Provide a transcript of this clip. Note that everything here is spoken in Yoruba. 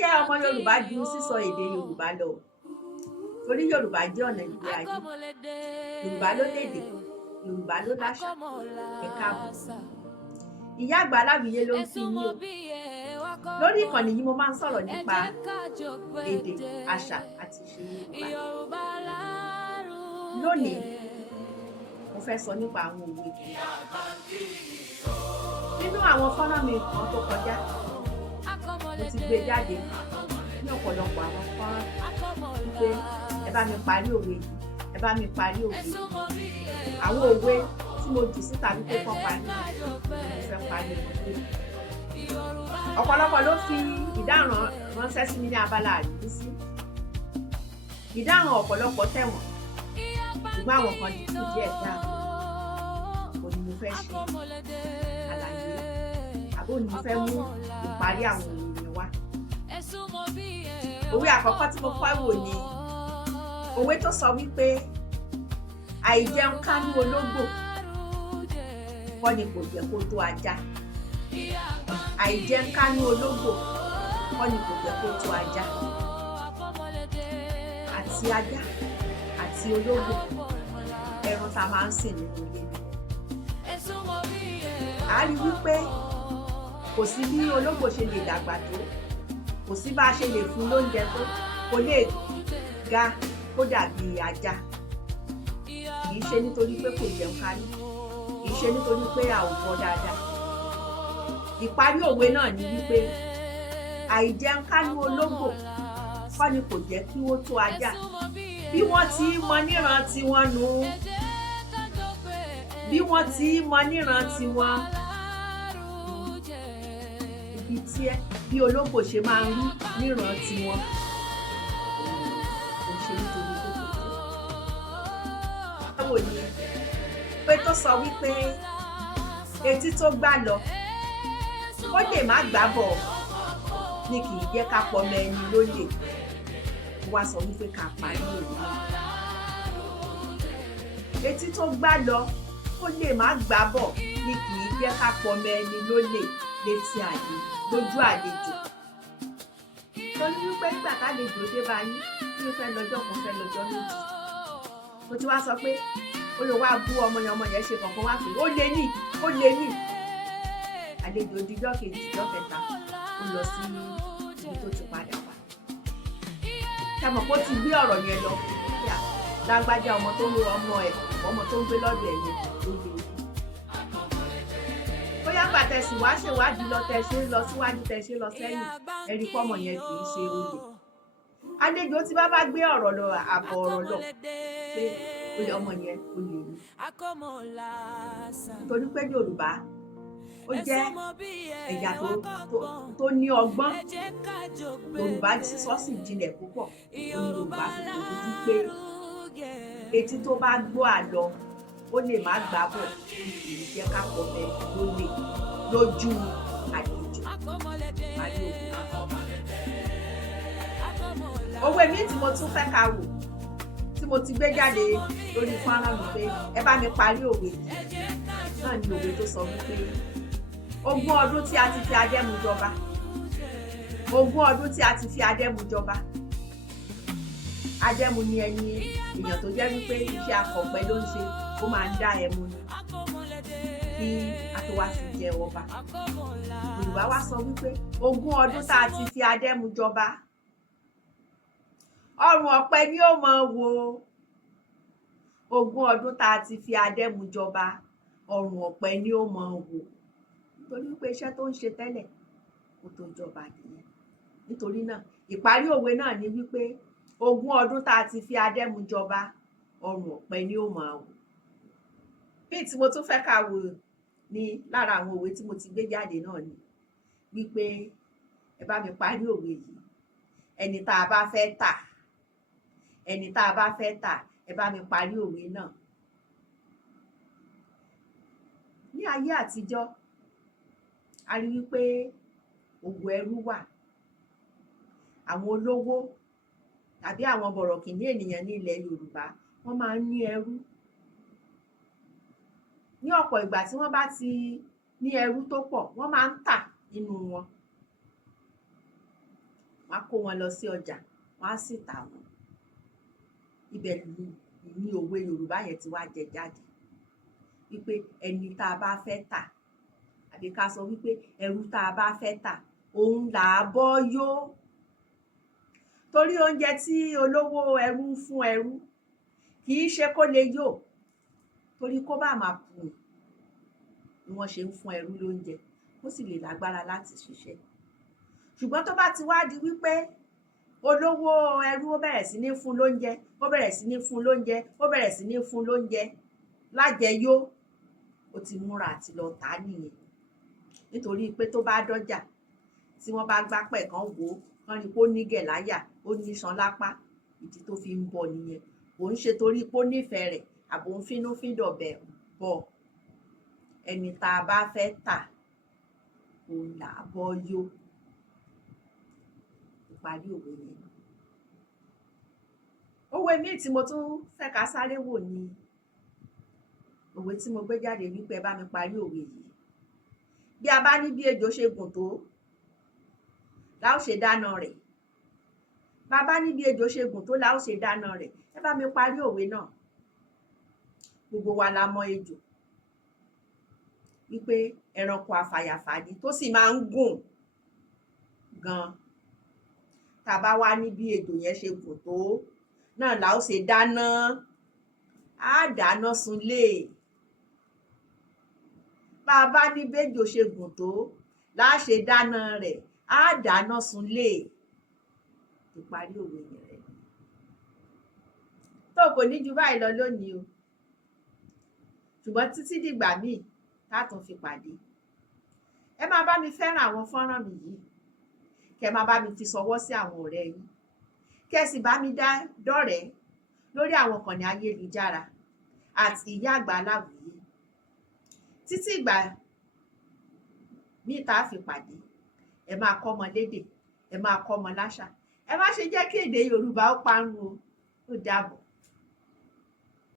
jẹ́ ọmọ Yorùbá ju sísọ èdè Yorùbá lọ torí Yorùbá jẹ́ ọ̀nà ìgbé ayé, Yorùbá ló lédè, Yorùbá ló láṣà. Ẹ káàbọ̀. Ìyá àgbà Aláwìyé ló ń kí yín o. Lórí ìkànnì yìí mo máa ń sọ̀rọ̀ nípa èdè, àṣà àti ìṣe Yorùbá. Lónìí mo fẹ́ sọ nípa àwọn òwe. Nínú àwọn fọ́nrán mi kan tó kọjá mo ti gbé jáde ní ọ̀pọ̀lọpọ̀ àwọn fọ́nrán wípé ẹ bá mi parí òwe yìí, ẹ bá mi parí òwe yìí. Àwọn òwe tí mo jù síta wípé kọ́ parí mo fẹ́ parí òwe. Ọ̀pọ̀lọpọ̀ ló fi ìdáhùn ránṣẹ́ sí mi ní abala àríwísí. Ìdáhùn ọ̀pọ̀lọpọ̀ tẹ̀wọ̀n ṣùgbọ́n àwọn kan kù díẹ̀ dáa. Òní mo fẹ́ ṣe àlàyé àbó ni mo fẹ́ mú ìparí àwọn òwe wá. Òwe àkọ́kọ́ tí mo fẹ́ wò ni òwe tó sọ wípé àìjẹun kánú ológbò kọ́ ni kò jẹ́ kó tó ajá. Àìjẹun kánú ológbò kọ́ ni kò jẹ́ kó tó ajá. Àti ajá àti ológbò ẹran tá a máa ń sìn nínú ilé. A rí wípé kò sí bí ológbò ṣe lè dàgbà tó, kò sí bá a ṣe lè fún lóúnjẹ tó, kò lè ga kó dàbí ajá. Kì í ṣe nítorí pé kò jẹun kánú, kì í ṣe nítorí pé a ò bọ́ dáadáa. Ìparí òwe náà ni wípé àìjẹun kánú ológbò kọ́ ni kò jẹ́ kí ó tó ajá. Bí wọ́n ti mọ níran tiwọn nù, bí wọ́n ti mọ níran tiwọn, ibi tí bí ológbò ṣe máa ń rí níran tiwọn kò ṣe nítorí tó kò tó. Báwo ni pé tó sọ wípé etí tó gbá lọ ó lè má gbá bọ̀ ni kì í jẹ́ ká pọmọ ẹni lólè. Wá sọ wípé ká parí òwe náà. Etí tó gbá lọ ó lè má gbá bọ̀ ni kì í jẹ́ ká pọmọ ẹni lólè létí àlè lójú àlejò. Torí wípé nígbà tálejò dé bá yín tí ó fẹ́ lọ́jọ́ kan fẹ́ lọ́jọ́ méjì. Mo ti wá sọ pé ó lè wá bú ọmọ yẹn ṣe kankan wá pé ó lé ní. Àlejò dijọ́ kejì dijọ́ kẹta ó lọ sí ibi tó ti padà wá. Ṣàmọ̀ pé ó ti gbé ọ̀rọ̀ yẹn lọ. Lágbájá ọmọ tó ń lo ọmọ ẹ̀ ọmọ tó ń gbé lọ́dọ̀ ẹ̀ yẹn ló lè rí. Bóyá gbà tẹ̀sí wá ṣèwádìí lọ tẹ̀sí lọ síwájú tẹ̀sí lọ sẹ́yìn ẹ̀rí fọ́mọ yẹn kì í ṣe olè. Àlejò tí bá gbé ọ̀rọ̀ lọ àbọ̀ ọ̀rọ̀ lọ pé olè ọmọ yẹn olè rí. Nítorí pé Yorùbá ó jẹ́ ẹ̀yà tó ní ọgbọ́n. Yorùbá sísọ sì jinlẹ̀ púpọ̀. Yorùbá fi fojú pé etí tó bá gbọ́ àlọ ó lè má gbá bọ̀ kì í jẹ́ ká pọ̀ bẹ́ẹ̀ lólè lójú àlejò. Òwe mi tí mo tún fẹ́ ká wò tí mo ti gbé jáde lórí fọ́nrán mi pé ẹ bá mi parí òwe yìí náà ni òwe tó sọ wípé ogún ọdún tí a ti fi adẹ́mu jọba, ogún ọdún tí a ti fi adẹ́mu jọba. Adẹ́mu ni ẹni èèyàn tó jẹ́ wípé iṣẹ́ akọ̀pẹ ló ń ṣe, ó máa ń dá ẹmu ni kí a tó wá fi jẹ ọba. Yorùbá wá sọ wípé ogún ọdún tá a ti fi adẹ́mu jọba, ọrùn ọ̀pẹ ni ó mọ wò. Ogún ọdún tá a ti fi adẹ́mu jọba, ọrùn ọ̀pẹ ni ó mọ wò. Nítorí pé iṣẹ́ tó ń ṣe tẹ́lẹ̀ kó tó jọba nìyẹn. Nítorí náà ìparí òwe náà ni wípé ogún ọdún tá a ti fi adẹ́mu jọba, ọrùn ọ̀pẹ ni ó máa wò. Bí tí mo tún fẹ́ ká wò ní lára àwọn òwe tí mo ti gbé jáde náà ni wípé ẹ bá mi parí òwe yìí. Ẹni tá a bá fẹ́ tà, ẹni tá a bá fẹ́ tà, ẹ bá mi parí òwe náà. Ní ayé àtijọ́ a rí wípé òwò ẹrú wà. Àwọn olówó tàbí àwọn bọ̀rọ̀kìnní ènìyàn ní ilẹ̀ Yorùbá wọ́n máa ń ní ẹrú. Ní ọ̀pọ̀ ìgbà tí wọ́n bá ti ní ẹrú tó pọ̀ wọ́n máa ń tà nínú wọn. wọ́n á kó wọn lọ sí ọjà, wọ́n á sì tà wọ́n. Ibẹ̀ ni òwe Yorùbá yẹn ti wá jẹ jáde wípé ẹni tá a bá fẹ́ tà, àbí ká sọ wípé ẹrú tá a bá fẹ́ tà, òun là á bọ́ yó. Torí oúnjẹ tí olówó ẹrú ń fún ẹrú kì í ṣe kó lè yó, torí kó bá máa kù ni wọ́n ṣe ń fún ẹrú lóúnjẹ, ó sì lè lágbára láti ṣiṣẹ́. Ṣùgbọ́n tó bá ti wá di wípé olówó ẹrú ó bẹ̀rẹ̀ sí ní fún lóúnjẹ, ó bẹ̀rẹ̀ sí ní fún lóúnjẹ, ó bẹ̀rẹ̀ sí ní fún lóúnjẹ lájẹyó, ó ti múra àti lọ tà á nìyẹn. Nítorí pé tó bá dọ́jà, tí wọ́n bá gbápẹ̀ kan wò ó, kán rí pé ó nígẹ̀ láyà, ó níṣan lápá, ìdí tó fi ń bọ̀ nìyẹn. Kò ń ṣe torí pé ó nífẹ̀ẹ́ rẹ̀ àbò ń fínúfíndọ̀ bọ̀. Ẹni tá a bá fẹ́ tà, òun là á bọ́ yó. Ìparí òwe yẹn. Òwe míì tí mo tún fẹ́ ká sáré wò ni òwe tí mo gbé jáde wípé ẹ bá mi parí òwe yìí. Bí a bá ní bí ejò ṣe gùn tó, la ó ṣe dáná rẹ̀. Bá a bá ní bí ejò ṣe gùn tó, la ó ṣe dáná rẹ̀. Ẹ bá mi parí òwe náà. Gbogbo wa la mọ ejò wípé ẹranko àfàyàfà ni tó sì máa ń gùn gan. Tá a bá wá ní bí ejò yẹn ṣe gùn tó, náà la ó ṣe dáná. Á dáná sunlé. Bá a bá ní béjò ṣe gùn tó, la á ṣe dáná rẹ̀. Á dáná sunlé. Ìparí òwe yẹn rẹ̀. Tó kò ní ju báyìí lọ lónìí o. Ṣùgbọ́n títí dìgbà míì tá a tún fi pàdé. Ẹ máa bá mi fẹ́ràn àwọn fọ́nrán mi yìí. Kẹ́ máa bá mi fi ṣọwọ́ sí àwọn ọ̀rẹ́ yín. Kẹ́ sì bá mi dọ́rẹ̀ẹ́ lórí àwọn ìkànnì ayélujára àti Ìyá Àgbà Aláwìyé. Títí ìgbà míì tá a fi pàdé, ẹ máa kọ́ ọmọ lédè, ẹ máa kọ́ ọmọ láṣà. Ẹ má ṣe jẹ́ kí èdè Yorùbá ó parun o. Ó dàbọ̀.